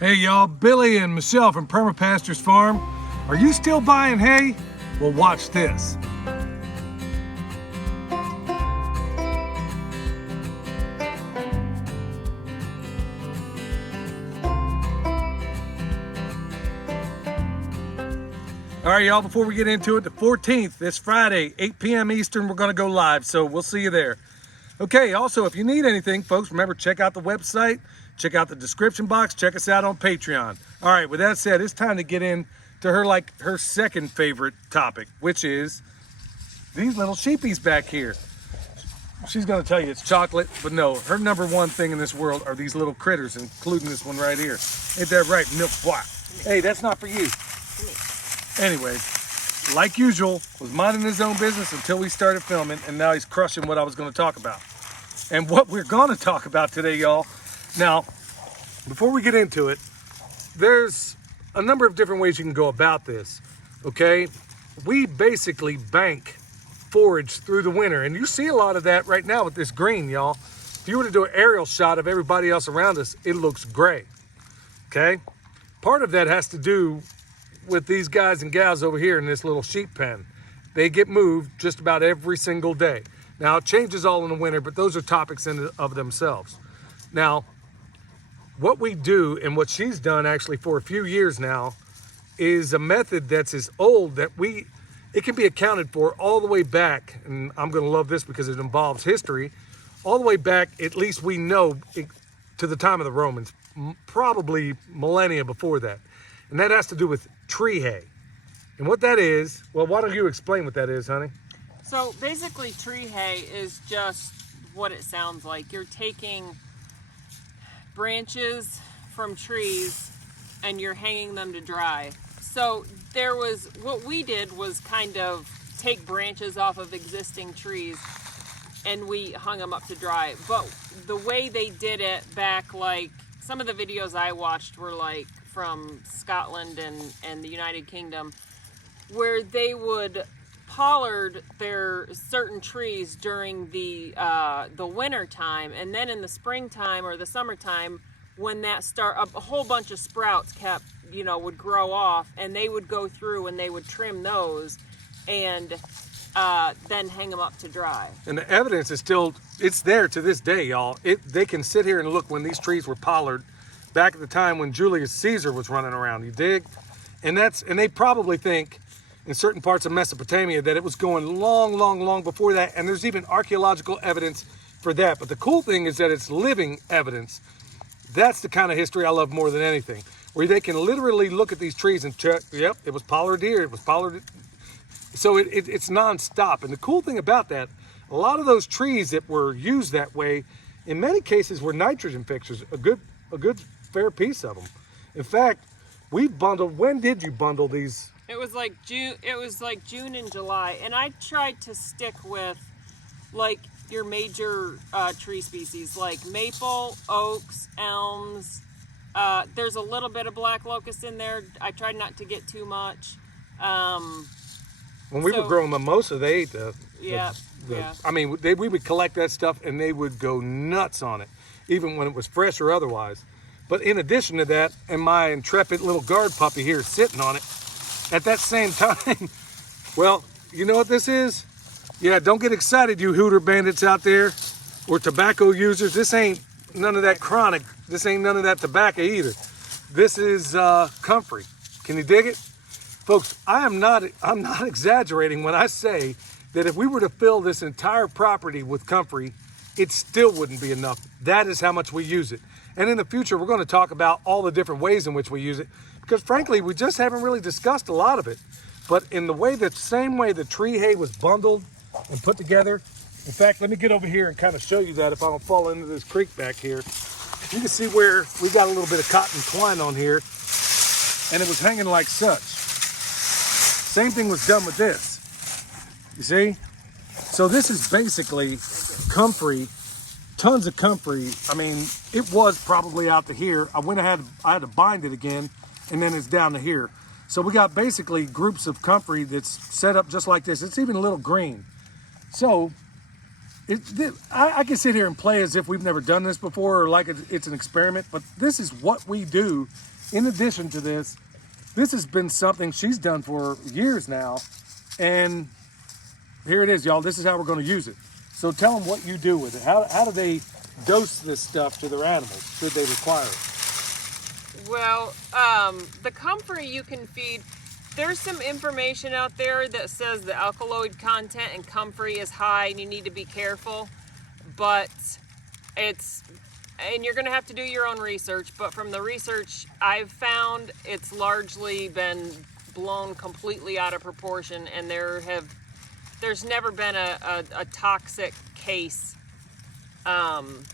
Hey y'all, Billy and Michelle from Perma Pastures Farm. Are you still buying hay? Well, watch this. All right, y'all, before we get into it, the 14th, this Friday, 8 p.m. Eastern, we're going to go live, so we'll see you there. Okay, also, if you need anything, folks, remember, check out the website, check out the description box, check us out on Patreon. All right, with that said, it's time to get into her second favorite topic, which is these little sheepies back here. She's going to tell you it's chocolate, but no, her number one thing in this world are these little critters, including this one right here. Ain't that right, Milk Boy? Hey, that's not for you. Anyways, like usual, was minding his own business until we started filming, and now he's crushing what I was going to talk about. And what we're going to talk about today, y'all. Now, before we get into it, there's a number of different ways you can go about this, okay? We basically bank forage through the winter, and you see a lot of that right now with this green, y'all. If you were to do an aerial shot of everybody else around us, it looks gray, okay? Part of that has to do with these guys and gals over here in this little sheep pen. They get moved just about every single day. Now, it changes all in the winter, but those are topics in of themselves. Now, what we do, and what she's done actually for a few years now, is a method that's as old that it can be accounted for all the way back, and I'm gonna love this because it involves history, all the way back, at least we know, to the time of the Romans, probably millennia before that. And that has to do with tree hay. And what that is, well, why don't you explain what that is, honey? So basically tree hay is just what it sounds like. You're taking branches from trees and you're hanging them to dry. So what we did was kind of take branches off of existing trees and we hung them up to dry. But the way they did it back, like some of the videos I watched were like from Scotland and the United Kingdom, where they would pollard their certain trees during the winter time, and then in the springtime or the summertime, when that a whole bunch of sprouts would grow off, and they would go through and they would trim those and then hang them up to dry. And the evidence is it's there to this day, y'all. They can sit here and look when these trees were pollard back at the time when Julius Caesar was running around, you dig? And they probably think in certain parts of Mesopotamia that it was going long before that, and there's even archaeological evidence for that. But the cool thing is that it's living evidence. That's the kind of history I love more than anything, where they can literally look at these trees and check, yep, it was pollard here, it was pollard. So it's nonstop. And the cool thing about that, a lot of those trees that were used that way, in many cases were nitrogen fixers, a good fair piece of them. In fact, we bundled, when did you bundle these? It was like June and July, and I tried to stick with like your major tree species like maple, oaks, elms. There's a little bit of black locust in there. I tried not to get too much. When we were growing mimosa, they ate yeah. I mean, we would collect that stuff and they would go nuts on it, even when it was fresh or otherwise. But in addition to that, and my intrepid little guard puppy here sitting on it, at that same time, well, you know what this is? Yeah, don't get excited, you hooter bandits out there, or tobacco users. This ain't none of that chronic. This ain't none of that tobacco either. This is comfrey. Can you dig it? Folks, I'm not exaggerating when I say that if we were to fill this entire property with comfrey, it still wouldn't be enough. That is how much we use it. And in the future, we're going to talk about all the different ways in which we use it, because frankly, we just haven't really discussed a lot of it. But in the same way the tree hay was bundled and put together, in fact, let me get over here and kind of show you that if I don't fall into this creek back here. You can see where we got a little bit of cotton twine on here, and it was hanging like such. Same thing was done with this. You see? So this is basically comfrey. Tons of comfrey. I mean, it was probably out to here. I had to bind it again, and then it's down to here. So we got basically groups of comfrey that's set up just like this. It's even a little green. So I can sit here and play as if we've never done this before or like it's an experiment, but this is what we do. In addition to this, this has been something she's done for years now, and here it is, y'all. This is how we're going to use it. So tell them what you do with it. How do they dose this stuff to their animals should they require it? Well, the comfrey you can feed, there's some information out there that says the alkaloid content in comfrey is high and you need to be careful, but and you're going to have to do your own research, but from the research I've found, it's largely been blown completely out of proportion, and there's never been a toxic case of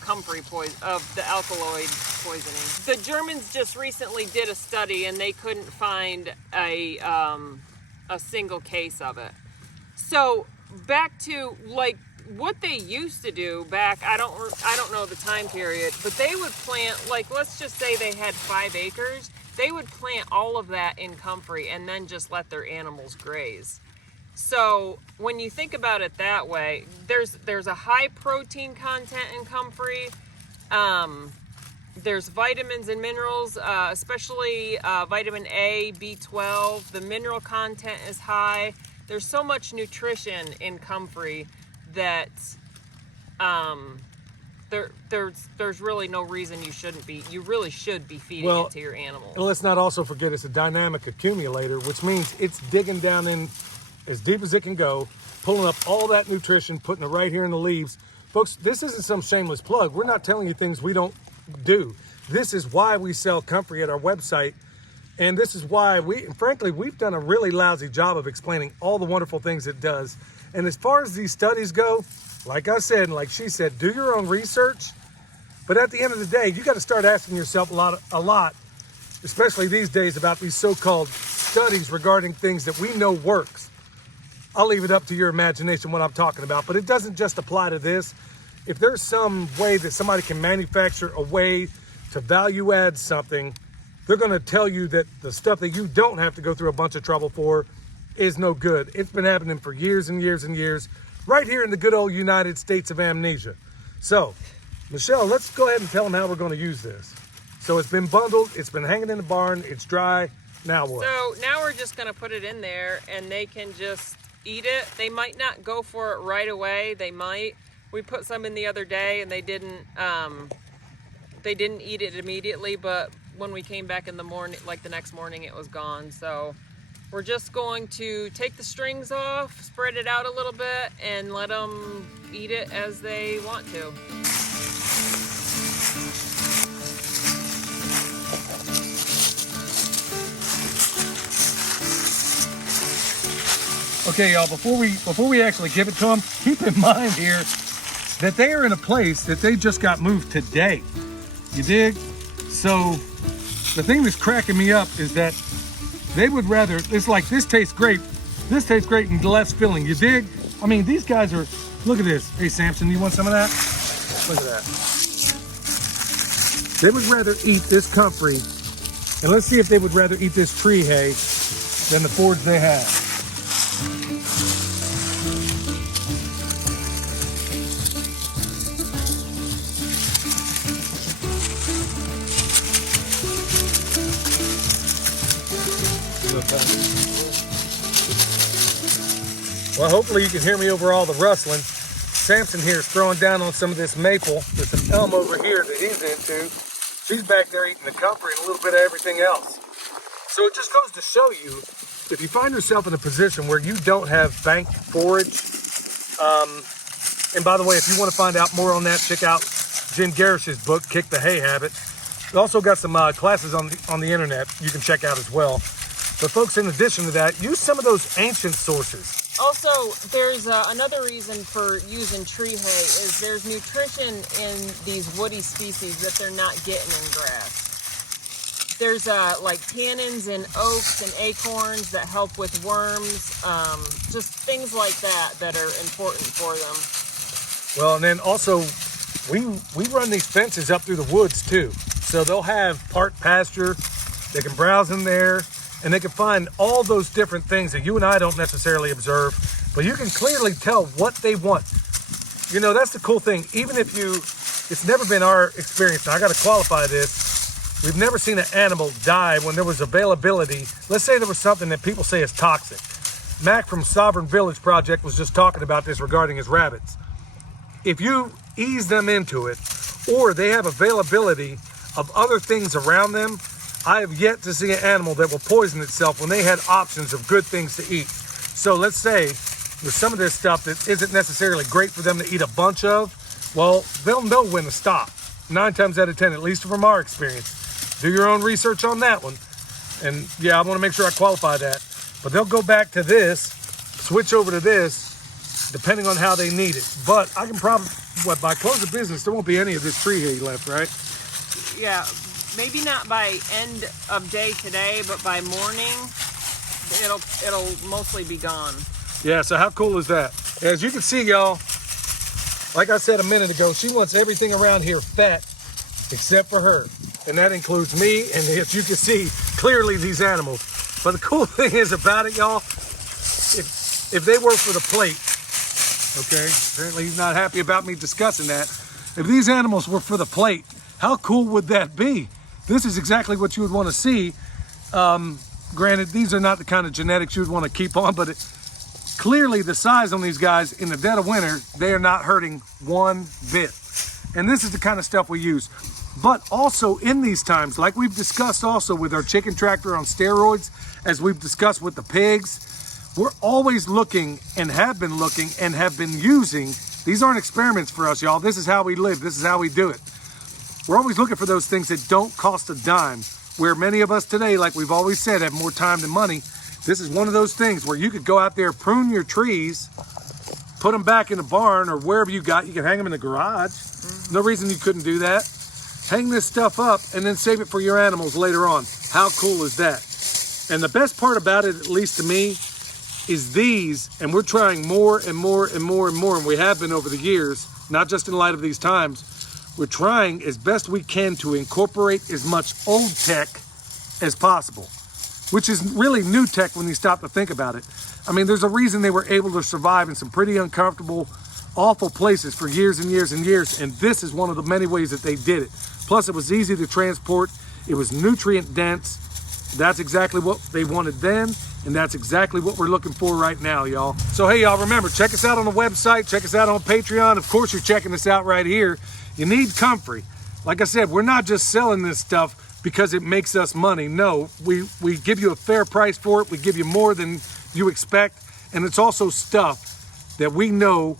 comfrey poison, of the alkaloid poisoning. The Germans just recently did a study and they couldn't find a single case of it. So back to like what they used to do back, I don't know the time period, but they would plant, like, let's just say they had 5 acres, they would plant all of that in comfrey and then just let their animals graze. So when you think about it that way, there's a high protein content in comfrey. There's vitamins and minerals, especially vitamin A, B12. The mineral content is high. There's so much nutrition in comfrey that there's really no reason you really should be feeding it to your animals. And let's not also forget it's a dynamic accumulator, which means it's digging down in as deep as it can go, pulling up all that nutrition, putting it right here in the leaves. Folks, this isn't some shameless plug. We're not telling you things we don't do. This is why we sell comfrey at our website. And this is why we've done a really lousy job of explaining all the wonderful things it does. And as far as these studies go, like I said, and like she said, do your own research. But at the end of the day, you got to start asking yourself a lot, especially these days, about these so-called studies regarding things that we know works. I'll leave it up to your imagination what I'm talking about, but it doesn't just apply to this. If there's some way that somebody can manufacture a way to value add something, they're going to tell you that the stuff that you don't have to go through a bunch of trouble for is no good. It's been happening for years and years and years, right here in the good old United States of amnesia. So, Michelle, let's go ahead and tell them how we're going to use this. So it's been bundled, it's been hanging in the barn, it's dry. Now what? So now we're just going to put it in there and they can just eat it. They might not go for it right away. They might. We put some in the other day and they didn't eat it immediately, but when we came back in the morning, like the next morning, it was gone. So we're just going to take the strings off, spread it out a little bit, and let them eat it as they want to. Okay, y'all, before we actually give it to them, keep in mind here that they are in a place that they just got moved today. You dig? So the thing that's cracking me up is that they would rather, it's like this tastes great and less filling. You dig? I mean, these guys are, look at this. Hey, Samson, you want some of that? Look at that. They would rather eat this comfrey, and let's see if they would rather eat this tree hay than the forage they have. Well, hopefully you can hear me over all the rustling. Samson here is throwing down on some of this maple. There's some elm over here that he's into. She's back there eating the comfrey and a little bit of everything else. So it just goes to show you, if you find yourself in a position where you don't have banked forage, and by the way, if you want to find out more on that, check out Jim Garish's book, Kick the Hay Habit. We also got some classes on the internet you can check out as well. But folks, in addition to that, use some of those ancient sources. Also, there's another reason for using tree hay is there's nutrition in these woody species that they're not getting in grass. There's like tannins in oaks and acorns that help with worms, just things like that are important for them. Well, and then also, we run these fences up through the woods too. So they'll have part pasture, they can browse in there, and they can find all those different things that you and I don't necessarily observe. but you can clearly tell what they want. You know, that's the cool thing. Even if it's never been our experience. Now, I got to qualify this. We've never seen an animal die when there was availability. Let's say there was something that people say is toxic. Mac from Sovereign Village Project was just talking about this regarding his rabbits. If you ease them into it, or they have availability of other things around them, I have yet to see an animal that will poison itself when they had options of good things to eat. So let's say with some of this stuff that isn't necessarily great for them to eat a bunch of, well, they'll know when to stop. 9 times out of 10, at least from our experience. Do your own research on that one. And yeah, I want to make sure I qualify that. But they'll go back to this, switch over to this, depending on how they need it. But I can probably, by close of business, there won't be any of this tree hay left, right? Yeah, maybe not by end of day today, but by morning, it'll mostly be gone. Yeah, so how cool is that? As you can see, y'all, like I said a minute ago, she wants everything around here fat except for her. And that includes me, and as you can see, clearly these animals. But the cool thing is about it, y'all, if they were for the plate, okay, apparently he's not happy about me discussing that. If these animals were for the plate, how cool would that be? This is exactly what you would want to see. Granted, these are not the kind of genetics you would want to keep on, but clearly the size on these guys in the dead of winter, they are not hurting one bit. And this is the kind of stuff we use. But also in these times, like we've discussed also with our chicken tractor on steroids, as we've discussed with the pigs, we're always looking and have been looking and have been using. These aren't experiments for us, y'all. This is how we live. This is how we do it. We're always looking for those things that don't cost a dime, where many of us today, like we've always said, have more time than money. This is one of those things where you could go out there, prune your trees, put them back in the barn or wherever you got. You can hang them in the garage. No reason you couldn't do that. Hang this stuff up and then save it for your animals later on. How cool is that? And the best part about it, at least to me, is these, and we're trying more and more and more and more, and we have been over the years, not just in light of these times, we're trying as best we can to incorporate as much old tech as possible, which is really new tech when you stop to think about it. I mean, there's a reason they were able to survive in some pretty uncomfortable, awful places for years and years and years, and this is one of the many ways that they did it. Plus, it was easy to transport. It was nutrient dense. That's exactly what they wanted then, and that's exactly what we're looking for right now, y'all. So, hey, y'all, remember, check us out on the website. Check us out on Patreon. Of course, you're checking us out right here. You need comfrey. Like I said, we're not just selling this stuff because it makes us money. No, we give you a fair price for it. We give you more than you expect, and it's also stuff that we know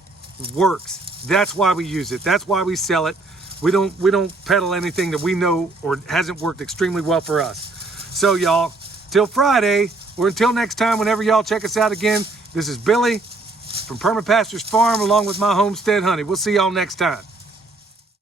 works. That's why we use it. That's why we sell it. We don't peddle anything that we know or hasn't worked extremely well for us. So y'all, till Friday, or until next time, whenever y'all check us out again, this is Billy from Perma Pastures Farm along with my homestead honey. We'll see y'all next time.